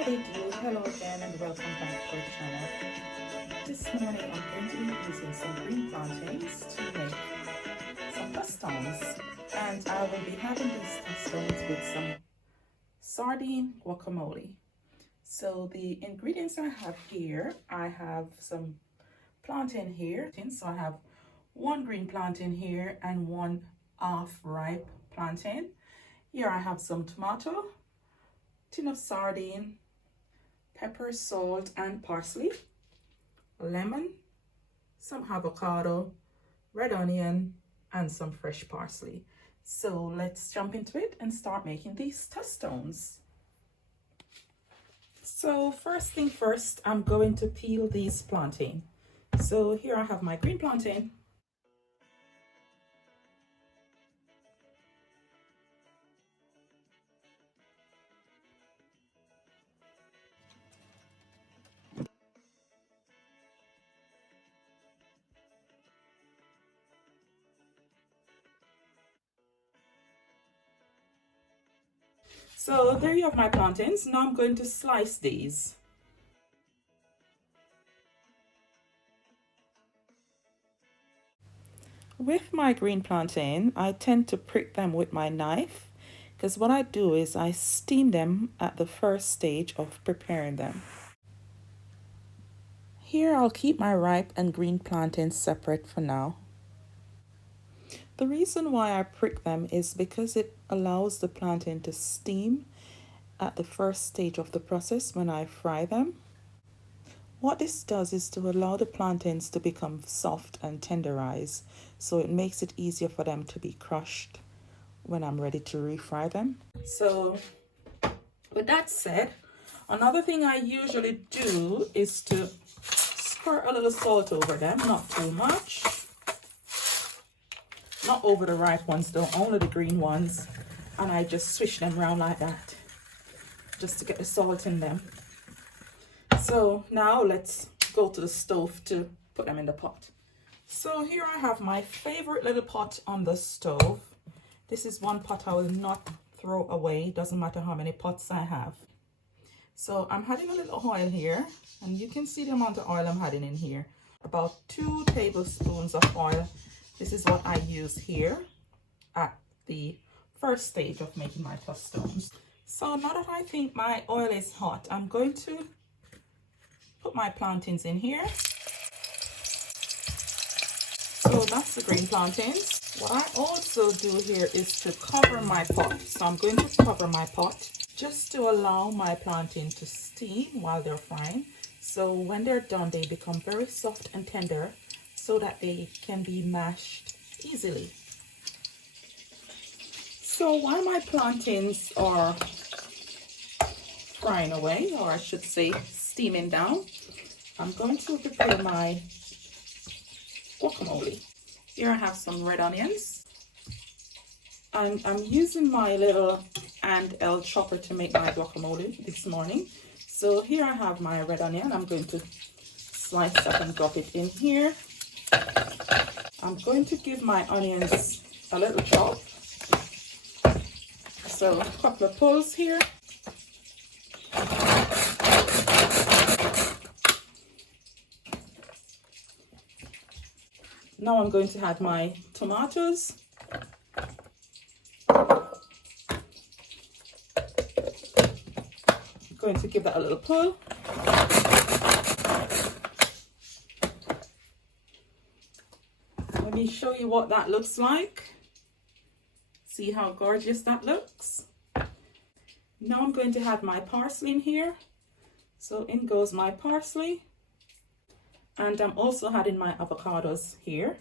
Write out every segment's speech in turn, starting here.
How do you do? Hello again and welcome back to our channel. This morning I'm going to be using some green plantains to make some tostones, and I will be having these tostones with some sardine guacamole. So the ingredients I have here, I have some plantain here. So I have one green plantain here and one half-ripe plantain. Here I have some tomato, tin of sardine, pepper, salt, and parsley, lemon, some avocado, red onion, and some fresh parsley. So let's jump into it and start making these tostones. So first thing first, I'm going to peel these plantain. So here I have my green plantain. So there you have my plantains. Now I'm going to slice these. With my green plantain, I tend to prick them with my knife because what I do is I steam them at the first stage of preparing them. Here I'll keep my ripe and green plantains separate for now. The reason why I prick them is because it allows the plantain to steam at the first stage of the process when I fry them. What this does is to allow the plantains to become soft and tenderize, so it makes it easier for them to be crushed when I'm ready to refry them. So with that said, another thing I usually do is to squirt a little salt over them, not too much. Not over the ripe ones though, only the green ones. And I just swish them around like that, just to get the salt in them. So now let's go to the stove to put them in the pot. So here I have my favorite little pot on the stove. This is one pot I will not throw away, doesn't matter how many pots I have. So I'm adding a little oil here, and you can see the amount of oil I'm adding in here. About 2 tablespoons of oil. This is what I use here at the first stage of making my tostones. So now that I think my oil is hot, I'm going to put my plantains in here. So that's the green plantains. What I also do here is to cover my pot. So I'm going to cover my pot just to allow my plantain to steam while they're frying. So when they're done, they become very soft and tender so that they can be mashed easily. So while my plantains are frying away, or I should say steaming down, I'm going to prepare my guacamole. Here I have some red onions, and I'm using my little L chopper to make my guacamole this morning. So here I have my red onion. I'm going to slice up and drop it in here. I'm going to give my onions a little chop. So a couple of pulls here. Now I'm going to add my tomatoes. I'm going to give that a little pull. Let me show you what that looks like. See how gorgeous that looks. Now I'm going to add my parsley in here. So in goes my parsley. And I'm also adding my avocados here.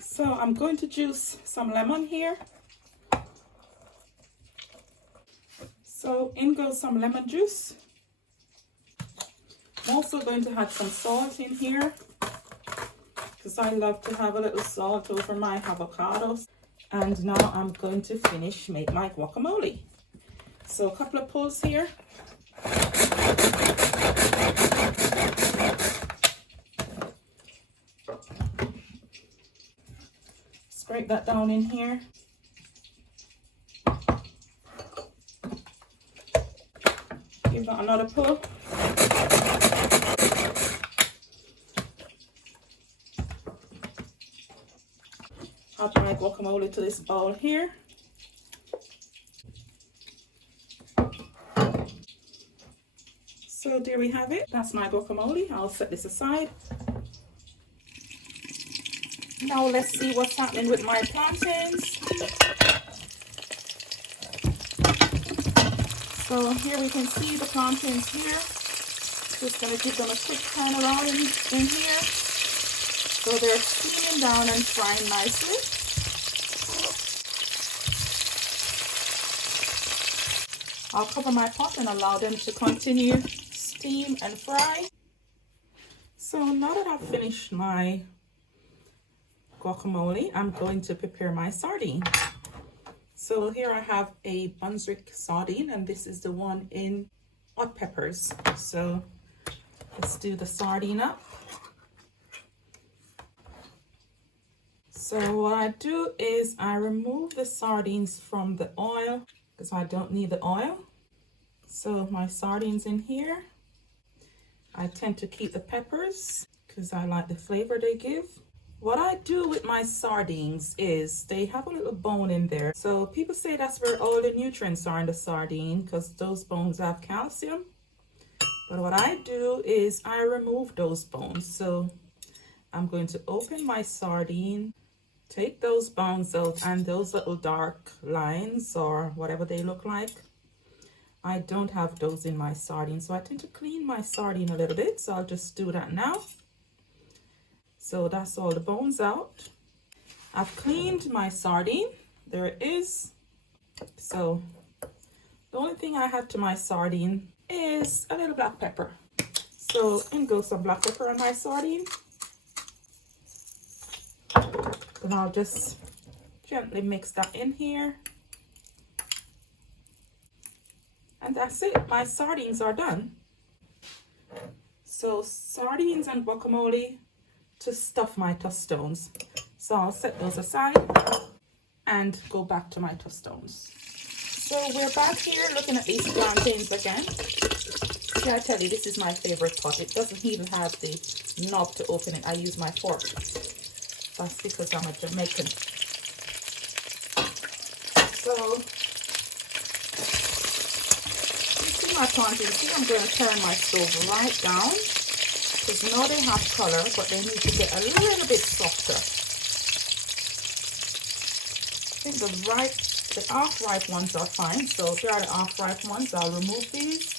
So I'm going to juice some lemon here. So in goes some lemon juice. I'm also going to add some salt in here, because I love to have a little salt over my avocados. And now I'm going to make my guacamole. So a couple of pulls here. Scrape that down in here. give it another pull. Add my guacamole to this bowl here. So there we have it. That's my guacamole. I'll set this aside. Now let's see what's happening with my plantains. So here we can see the plantains here. Just going to give them a quick turn around in here. So they're steaming down and frying nicely. I'll cover my pot and allow them to continue steam and fry. So now that I've finished my guacamole, I'm going to prepare my sardine. So here I have a Brunswick sardine, and this is the one in hot peppers. So let's do the sardine up. So what I do is I remove the sardines from the oil because I don't need the oil. So my sardines in here. I tend to keep the peppers because I like the flavor they give. What I do with my sardines is they have a little bone in there. So people say that's where all the nutrients are in the sardine because those bones have calcium. But what I do is I remove those bones. So I'm going to open my sardine, take those bones out, and those little dark lines or whatever they look like, I don't have those in my sardine. So I tend to clean my sardine a little bit. So I'll just do that now. So that's all the bones out. I've cleaned my sardine. There it is. So the only thing I had to my sardine is a little black pepper. So in goes some black pepper on my sardine. And I'll just gently mix that in here. And that's it. My sardines are done. So sardines and guacamole to stuff my tostones. So I'll set those aside and go back to my tostones. So we're back here looking at these plantains again. See, I tell you, this is my favorite pot. It doesn't even have the knob to open it. I use my fork. That's because I'm a Jamaican. So you see my plantains. See, I'm going to turn my stove right down. Because now they have color, but they need to get a little bit softer. I think the half-ripe ones are fine. So here are the half-ripe ones. I'll remove these.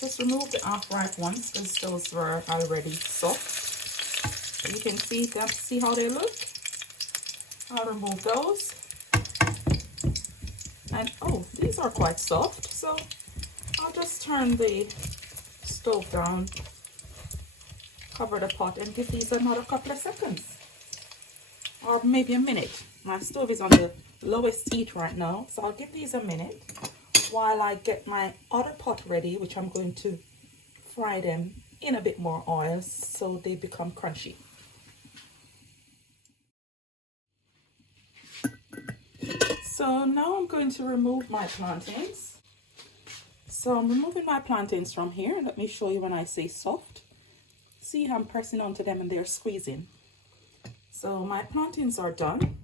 Just remove the half-ripe ones because those were already soft. So you can see how they look. I'll remove those. And oh, these are quite soft. So I'll just turn the stove down. Cover the pot and give these another couple of seconds or maybe a minute. My stove is on the lowest heat right now, so I'll give these a minute while I get my other pot ready, which I'm going to fry them in a bit more oil so they become crunchy. So now I'm going to remove my plantains. So I'm removing my plantains from here. Let me show you when I say soft. See, I'm pressing onto them and they're squeezing. So my plantains are done.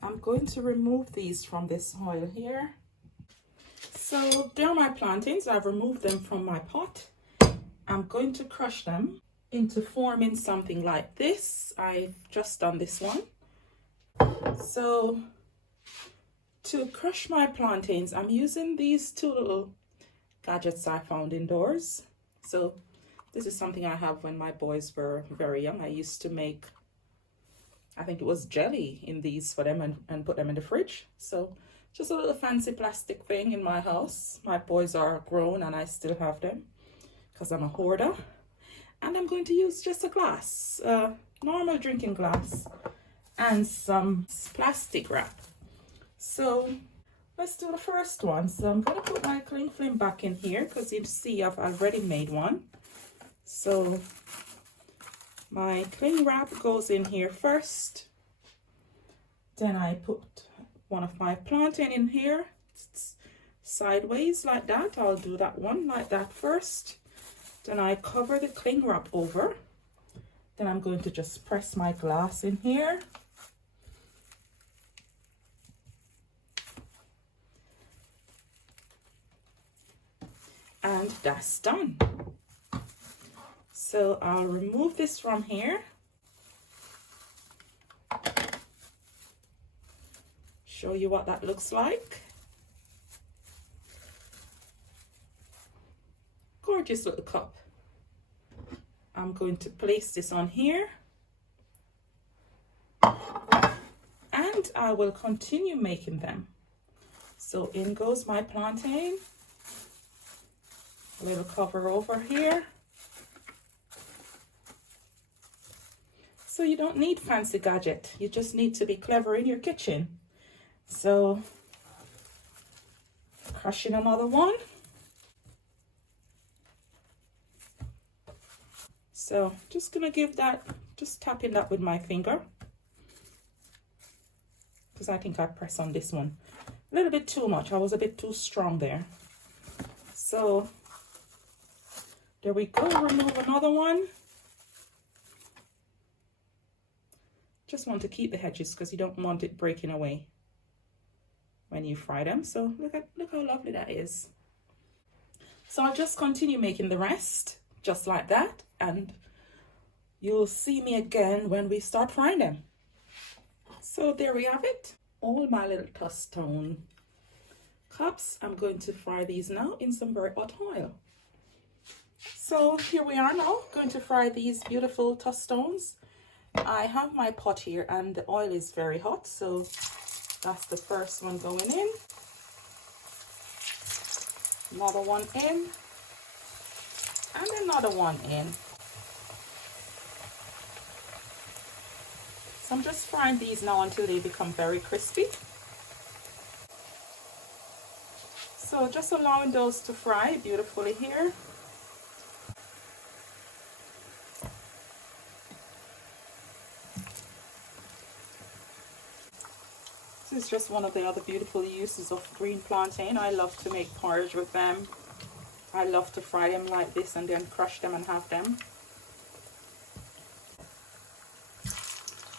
I'm going to remove these from this oil here. So there are my plantains. I've removed them from my pot. I'm going to crush them into forming something like this. I've just done this one. So to crush my plantains, I'm using these two little gadgets I found indoors. So this is something I have when my boys were very young. I used to make, I think it was jelly in these for them and put them in the fridge. So just a little fancy plastic thing in my house. My boys are grown and I still have them because I'm a hoarder. And I'm going to use just a glass, normal drinking glass, and some plastic wrap. So let's do the first one. So I'm going to put my cling film back in here because you see I've already made one. So my cling wrap goes in here first. Then I put one of my plantain in here. sideways like that. I'll do that one like that first. Then I cover the cling wrap over. Then I'm going to just press my glass in here. And that's done. So I'll remove this from here. Show you what that looks like. Gorgeous little cup. I'm going to place this on here. And I will continue making them. So in goes my plantain. A little cover over here. So you don't need fancy gadget. You just need to be clever in your kitchen. So crushing another one. So just gonna give that, just tapping that with my finger, because I think I pressed on this one a little bit too much. I was a bit too strong there. So there we go. Remove another one. Just want to keep the edges because you don't want it breaking away when you fry them. So look how lovely that is. So I'll just continue making the rest just like that, and you'll see me again when we start frying them. So there we have it. All my little Tostone cups. I'm going to fry these now in some very hot oil. So here we are now, going to fry these beautiful Tostones. I have my pot here and the oil is very hot, so that's the first one going in. Another one in. And another one in. So I'm just frying these now until they become very crispy. So just allowing those to fry beautifully here. This is just one of the other beautiful uses of green plantain. I love to make porridge with them. I love to fry them like this and then crush them and have them.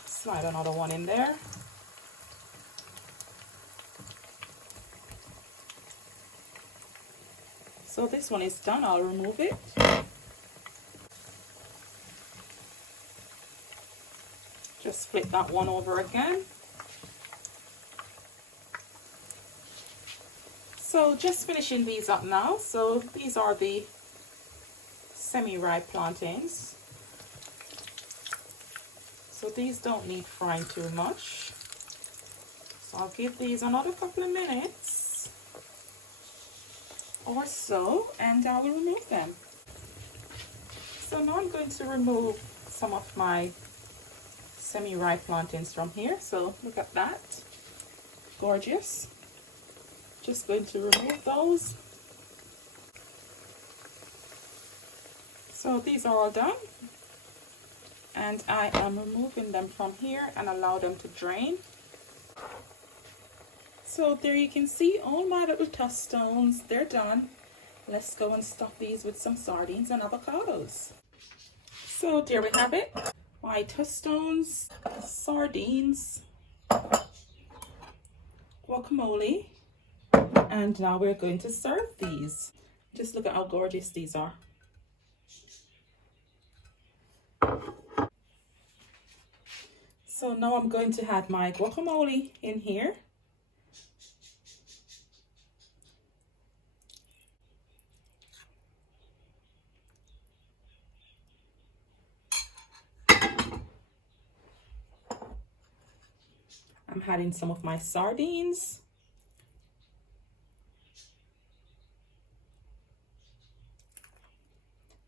Slide another one in there. So this one is done. I'll remove it. Just flip that one over again. So just finishing these up now. So these are the semi-ripe plantains. So these don't need frying too much. So I'll give these another couple of minutes or so, and I will remove them. So now I'm going to remove some of my semi-ripe plantains from here. So look at that. Gorgeous. Just going to remove those. So these are all done. And I am removing them from here and allow them to drain. So there you can see all my little Tostones, they're done. Let's go and stuff these with some sardines and avocados. So there we have it. My Tostones, sardines, guacamole. And now we're going to serve these. Just look at how gorgeous these are. So now I'm going to add my guacamole in here. I'm adding some of my sardines.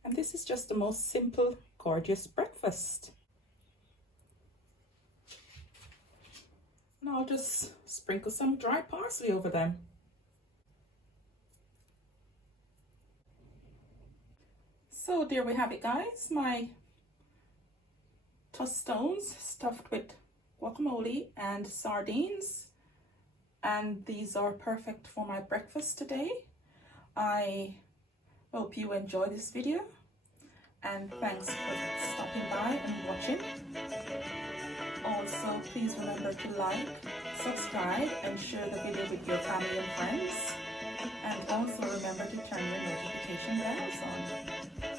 And this is just the most simple, gorgeous breakfast. And I'll just sprinkle some dry parsley over them. So there we have it, guys. My Tostones stuffed with guacamole and sardines and these are perfect for my breakfast today. I hope you enjoy this video, and thanks for stopping by and watching. Also, please remember to like, subscribe, and share the video with your family and friends. And also remember to turn your notification bells on.